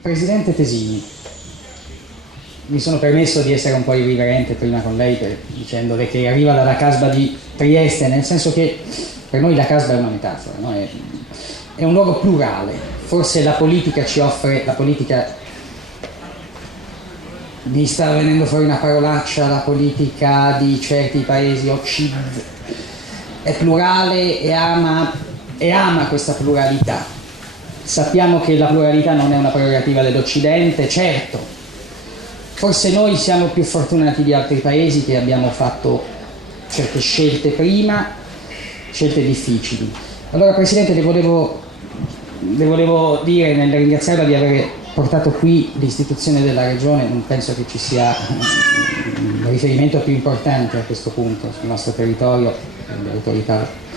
Presidente Tesini, mi sono permesso di essere un po' irriverente prima con lei dicendole che arriva dalla Casba di Trieste, nel senso che per noi la Casba è una metafora, no? È un luogo plurale. Forse la politica ci offre, la politica, mi sta venendo fuori una parolaccia, la politica di certi paesi è plurale e ama questa pluralità. Sappiamo che la pluralità non è una prerogativa dell'Occidente, certo, forse noi siamo più fortunati di altri paesi che abbiamo fatto certe scelte prima, scelte difficili. Allora Presidente, le volevo dire, nel ringraziarla di aver portato qui l'istituzione della Regione, non penso che ci sia un riferimento più importante a questo punto sul nostro territorio, le autorità.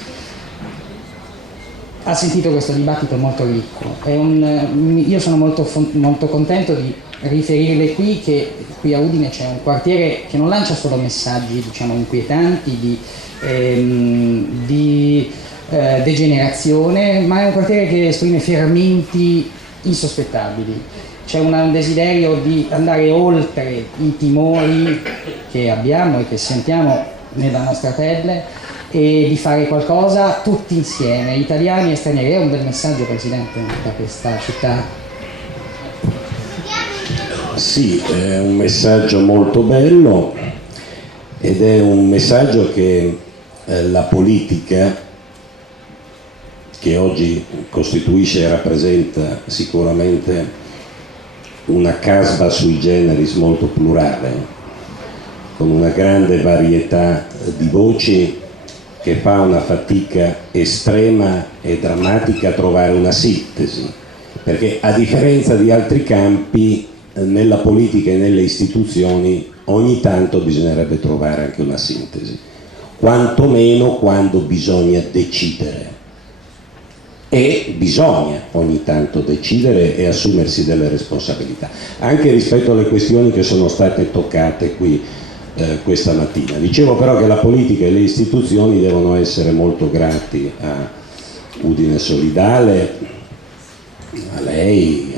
Ha sentito questo dibattito molto ricco. Io sono molto contento di riferirle qui che qui a Udine c'è un quartiere che non lancia solo messaggi, diciamo, inquietanti di degenerazione, ma è un quartiere che esprime fermenti insospettabili. C'è un desiderio di andare oltre i timori che abbiamo e che sentiamo nella nostra pelle e di fare qualcosa tutti insieme, italiani e stranieri. È un bel messaggio, Presidente, da questa città. Sì, è un messaggio molto bello ed è un messaggio che la politica, che oggi costituisce e rappresenta sicuramente una casba sui generis molto plurale, con una grande varietà di voci, che fa una fatica estrema e drammatica a trovare una sintesi, perché a differenza di altri campi, nella politica e nelle istituzioni ogni tanto bisognerebbe trovare anche una sintesi, quantomeno quando bisogna decidere. E bisogna ogni tanto decidere e assumersi delle responsabilità, anche rispetto alle questioni che sono state toccate qui questa mattina. Dicevo però che la politica e le istituzioni devono essere molto grati a Udine Solidale, a lei,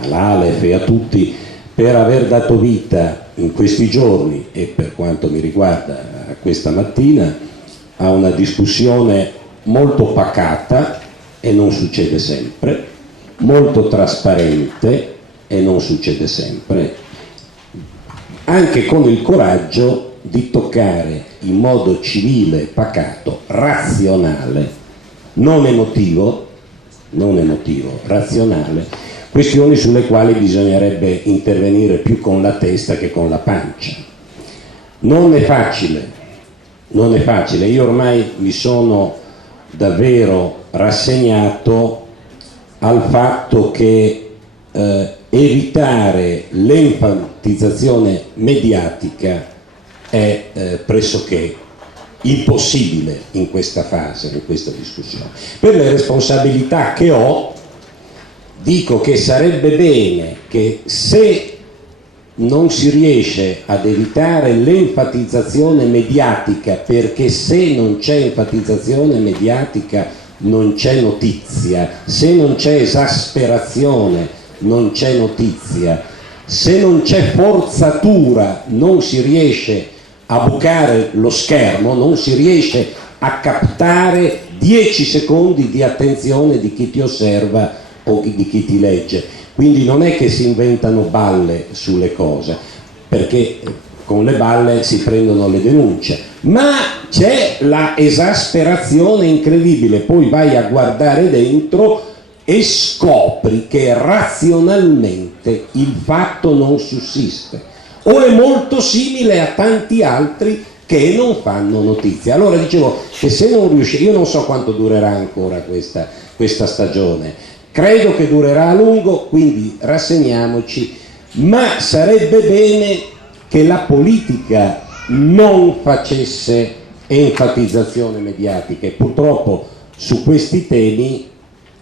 all'Alef e a tutti per aver dato vita in questi giorni e per quanto mi riguarda questa mattina a una discussione molto pacata, e non succede sempre, molto trasparente e non succede sempre, anche con il coraggio di toccare in modo civile, pacato, razionale, non emotivo, razionale, questioni sulle quali bisognerebbe intervenire più con la testa che con la pancia. Non è facile, io ormai mi sono davvero rassegnato al fatto che evitare l'enfatizzazione mediatica è pressoché impossibile in questa fase, in questa discussione. Per le responsabilità che ho, dico che sarebbe bene che, se non si riesce ad evitare l'enfatizzazione mediatica, perché se non c'è enfatizzazione mediatica non c'è notizia, se non c'è esasperazione non c'è notizia, se non c'è forzatura non si riesce a bucare lo schermo, non si riesce a captare 10 secondi di attenzione di chi ti osserva o di chi ti legge. Quindi non è che si inventano balle sulle cose, perché con le balle si prendono le denunce, ma c'è la esasperazione incredibile, poi vai a guardare dentro e scopri che razionalmente il fatto non sussiste o è molto simile a tanti altri che non fanno notizia. Allora dicevo che se non riuscire, io non so quanto durerà ancora questa stagione, credo che durerà a lungo, quindi rassegniamoci, ma sarebbe bene che la politica non facesse enfatizzazione mediatica, e purtroppo su questi temi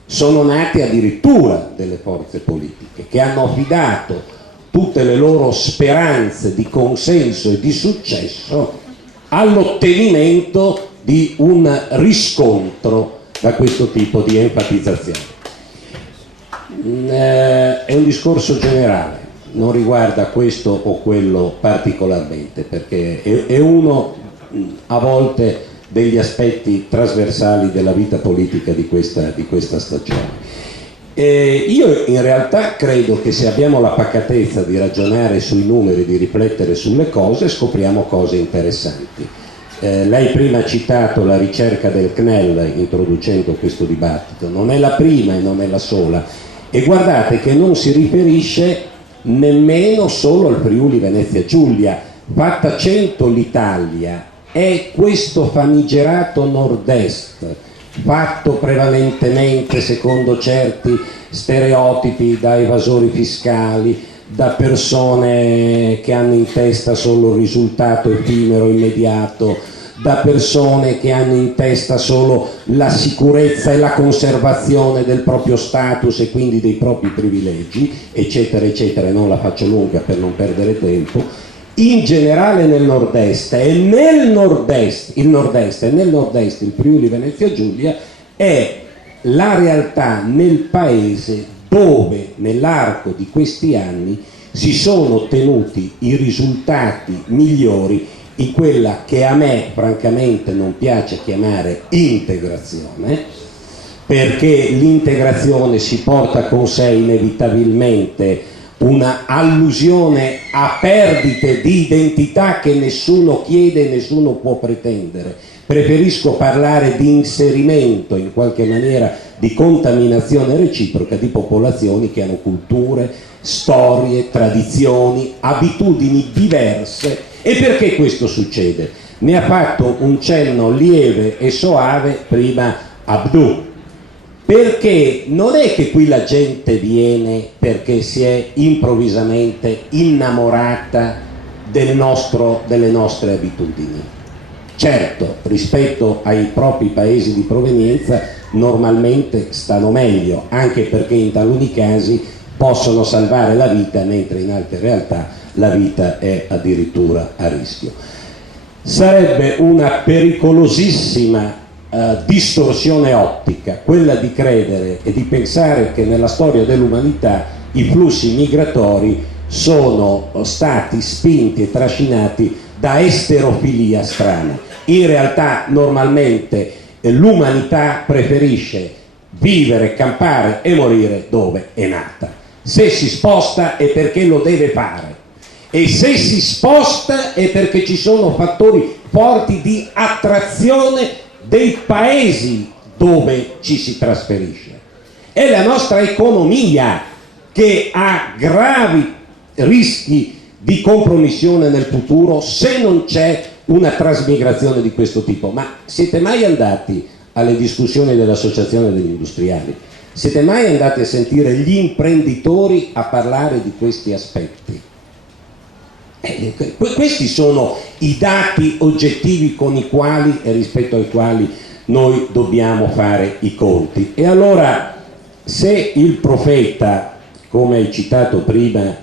sono nate addirittura delle forze politiche che hanno affidato tutte le loro speranze di consenso e di successo all'ottenimento di un riscontro da questo tipo di enfatizzazione. È un discorso generale, non riguarda questo o quello particolarmente, perché è uno a volte degli aspetti trasversali della vita politica di questa stagione. Io in realtà credo che se abbiamo la pacatezza di ragionare sui numeri, di riflettere sulle cose, scopriamo cose interessanti. Lei prima ha citato la ricerca del CNEL introducendo questo dibattito, non è la prima e non è la sola, e guardate che non si riferisce nemmeno solo al Friuli Venezia Giulia. Fatta 100 l'Italia è questo famigerato nord-est, fatto prevalentemente secondo certi stereotipi da evasori fiscali, da persone che hanno in testa solo il risultato effimero immediato, da persone che hanno in testa solo la sicurezza e la conservazione del proprio status e quindi dei propri privilegi, eccetera eccetera, non la faccio lunga per non perdere tempo. In generale nel nord-est e nel nord-est il Friuli Venezia Giulia è la realtà nel paese dove nell'arco di questi anni si sono ottenuti i risultati migliori in quella che a me francamente non piace chiamare integrazione, perché l'integrazione si porta con sé inevitabilmente una allusione a perdite di identità che nessuno chiede e nessuno può pretendere. Preferisco parlare di inserimento, in qualche maniera di contaminazione reciproca di popolazioni che hanno culture, storie, tradizioni, abitudini diverse. E perché questo succede? Ne ha fatto un cenno lieve e soave prima Abdou. Perché non è che qui la gente viene perché si è improvvisamente innamorata delle nostre abitudini. Certo, rispetto ai propri paesi di provenienza normalmente stanno meglio, anche perché in taluni casi possono salvare la vita, mentre in altre realtà la vita è addirittura a rischio. Sarebbe una pericolosissima distorsione ottica quella di credere e di pensare che nella storia dell'umanità i flussi migratori sono stati spinti e trascinati da esterofilia strana. In realtà normalmente l'umanità preferisce vivere, campare e morire dove è nata. Se si sposta è perché lo deve fare, e se si sposta è perché ci sono fattori forti di attrazione dei paesi dove ci si trasferisce. È la nostra economia che ha gravi rischi di compromissione nel futuro se non c'è una trasmigrazione di questo tipo. Ma siete mai andati alle discussioni dell'Associazione degli Industriali? Siete mai andati a sentire gli imprenditori a parlare di questi aspetti? Questi sono i dati oggettivi con i quali e rispetto ai quali noi dobbiamo fare i conti. E allora, se il profeta, come hai citato prima,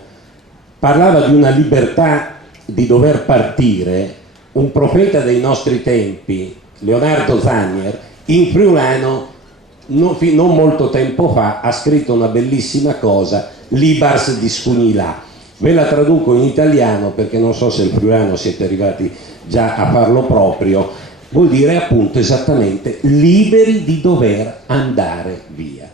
parlava di una libertà di dover partire, un profeta dei nostri tempi, Leonardo Zannier, in friulano non molto tempo fa ha scritto una bellissima cosa, Libars di Scugnilà. Ve la traduco in italiano perché non so se il friulano siete arrivati già a farlo proprio. Vuol dire appunto esattamente liberi di dover andare via.